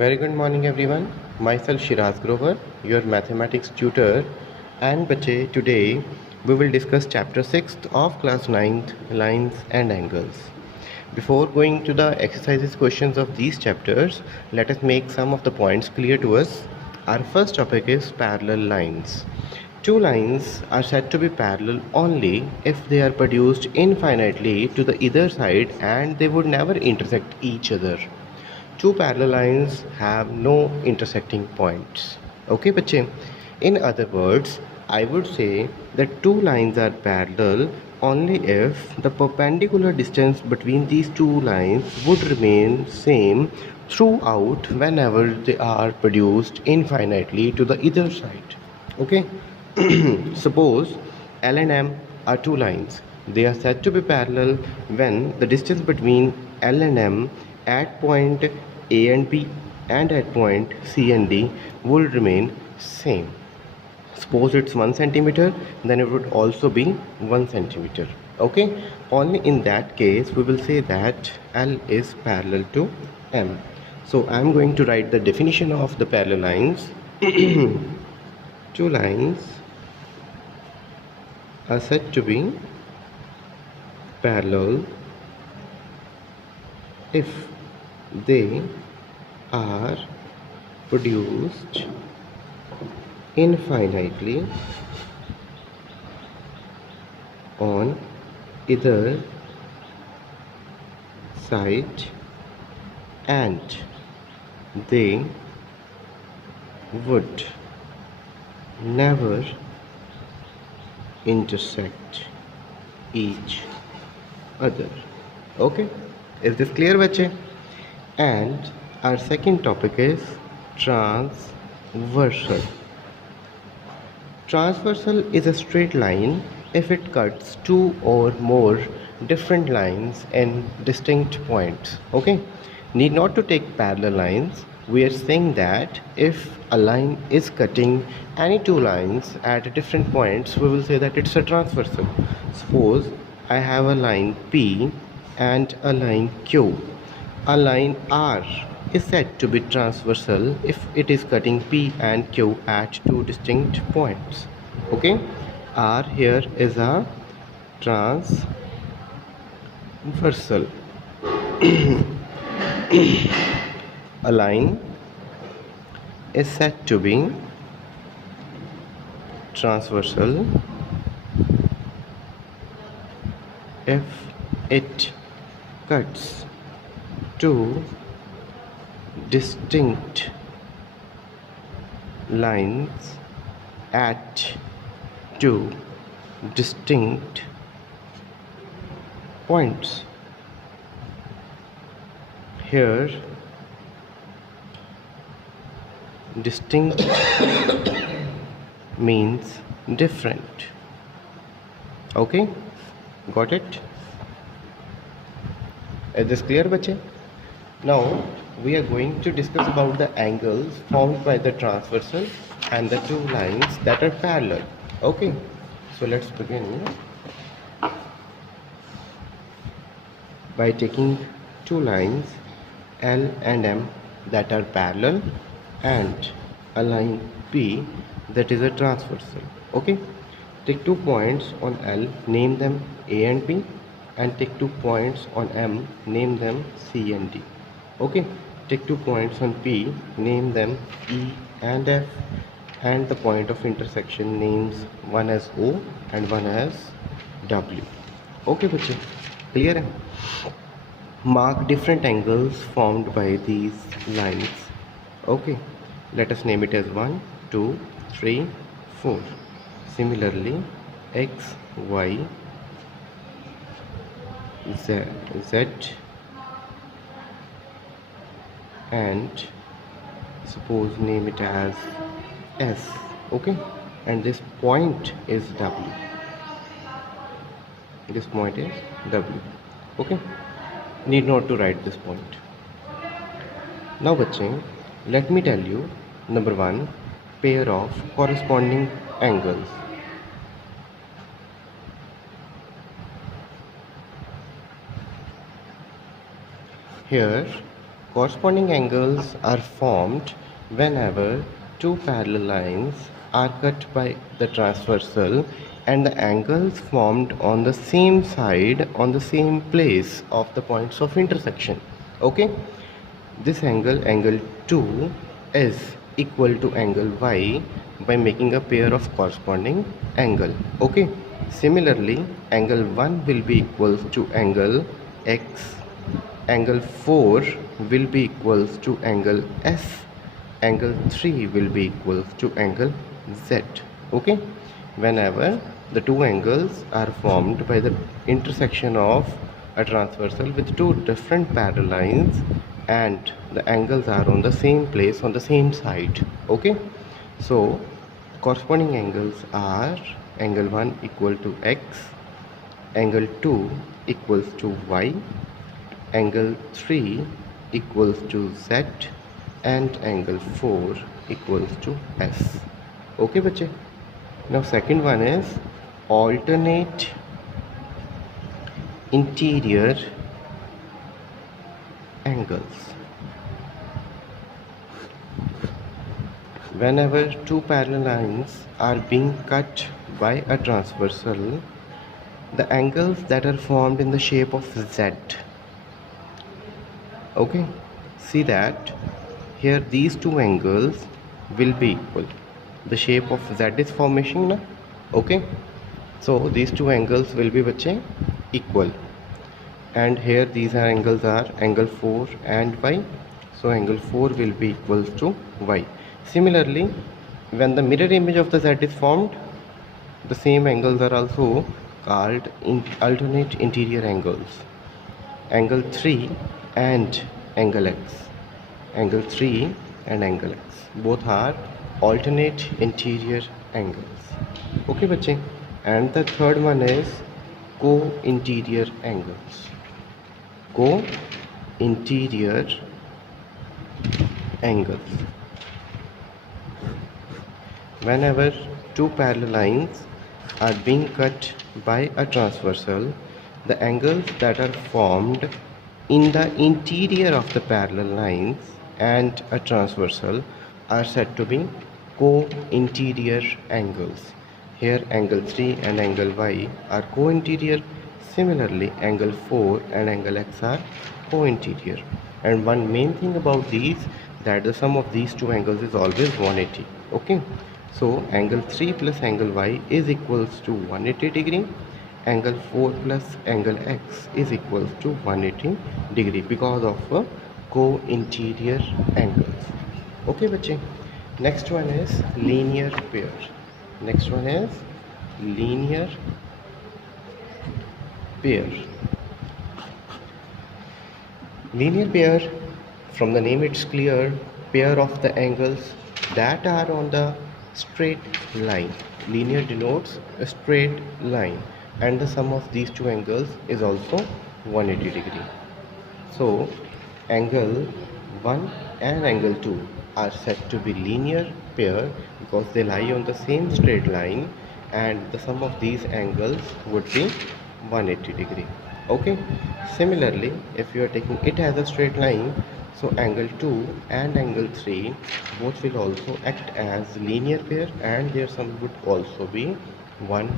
Very good morning everyone. Myself Shiraz Grover, your mathematics tutor, and bache, today we will discuss chapter 6 of class 9th, lines and angles. Before going to the exercises questions of these chapters, let us make some of the points clear to us. Our first topic is parallel lines. Two lines are said to be parallel only if they are produced infinitely to the either side and they would never intersect each other. Two parallel lines have no intersecting points. Okay, bache? In other words, I would say that two lines are parallel only if the perpendicular distance between these two lines would remain same throughout whenever they are produced infinitely to the either side. Okay. Suppose L and M are two lines. They are said to be parallel when the distance between L and M at point A and B and at point C and D will remain same. Suppose it's 1 centimeter, then it would also be 1 centimeter. Okay, only in that case we will say that L is parallel to M. So I'm going to write the definition of the parallel lines. Two lines are said to be parallel if they are produced infinitely on either side and they would never intersect each other. Okay, is this clear, bache? And our second topic is transversal. Transversal is a straight line if it cuts two or more different lines in distinct points. Okay, need not to take parallel lines. We are saying that if a line is cutting any two lines at different points, we will say that it's a transversal. Suppose I have a line P and a line Q. A line R is said to be transversal if it is cutting P and Q at two distinct points. Okay, R here is a transversal. A line is said to be transversal if it cuts two distinct lines at two distinct points. Here distinct means different. Okay, got it? Is this clear, bache? Now we are going to discuss about the angles formed by the transversal and the two lines that are parallel. Okay, so let's begin by taking two lines L and M that are parallel and a line P that is a transversal. Okay, take 2 points on L, name them A and B, and take 2 points on M, name them C and D. Okay, take 2 points on P, name them E and F, and the point of intersection names one as O and one as W. Okay, bache, clear hai? Mark different angles formed by these lines. Okay, let us name it as 1, 2, 3, 4. Similarly, X, Y, Z, Z, and suppose name it as S. Okay, and this point is W. This point is W. Okay, need not to write this point. Now bache, let me tell you, number 1, pair of corresponding angles. Here Corresponding angles are formed whenever two parallel lines are cut by the transversal and the angles formed on the same side on the same place of the points of intersection. Okay, this angle 2 is equal to angle y by making a pair of corresponding angle. Okay, similarly angle 1 will be equals to angle x, angle 4 will be equals to angle s, angle 3 will be equals to angle z. Okay, whenever the two angles are formed by the intersection of a transversal with two different parallel lines and the angles are on the same place on the same side. Okay, so corresponding angles are angle 1 equal to x, angle 2 equals to y, angle 3 equals to z, and angle 4 equals to s. Okay bache. Now second one is alternate interior angles. Whenever two parallel lines are being cut by a transversal, the angles that are formed in the shape of Z. Okay, see that here these two angles will be equal. The shape of Z is formation na? Okay, so these two angles will be bache equal, and here these are angles are angle 4 and y, so angle 4 will be equals to y. Similarly, when the mirror image of the Z is formed, the same angles are also called alternate interior angles. Angle 3 and angle x, angle 3 and angle x, both are alternate interior angles. Okay bache. And the third one is co-interior angles. Co-interior angles. Whenever two parallel lines are being cut by a transversal, the angles that are formed in the interior of the parallel lines and a transversal are said to be co-interior angles. Here angle 3 and angle y are co-interior. Similarly, angle 4 and angle x are co-interior. And one main thing about these, that the sum of these two angles is always 180. Okay, so angle 3 plus angle y is equals to 180 degree. Angle 4 plus angle x is equals to 180 degree because of co-interior angles. Okay bache. Next one is linear pair. Next one is linear pair. Linear pair, from the name it's clear, pair of the angles that are on the straight line. Linear denotes a straight line, and the sum of these two angles is also 180 degree. So angle 1 and angle 2 are said to be linear pair because they lie on the same straight line, and the sum of these angles would be 180 degree. Okay, similarly if you are taking it as a straight line, so angle 2 and angle 3 both will also act as linear pair and their sum would also be 1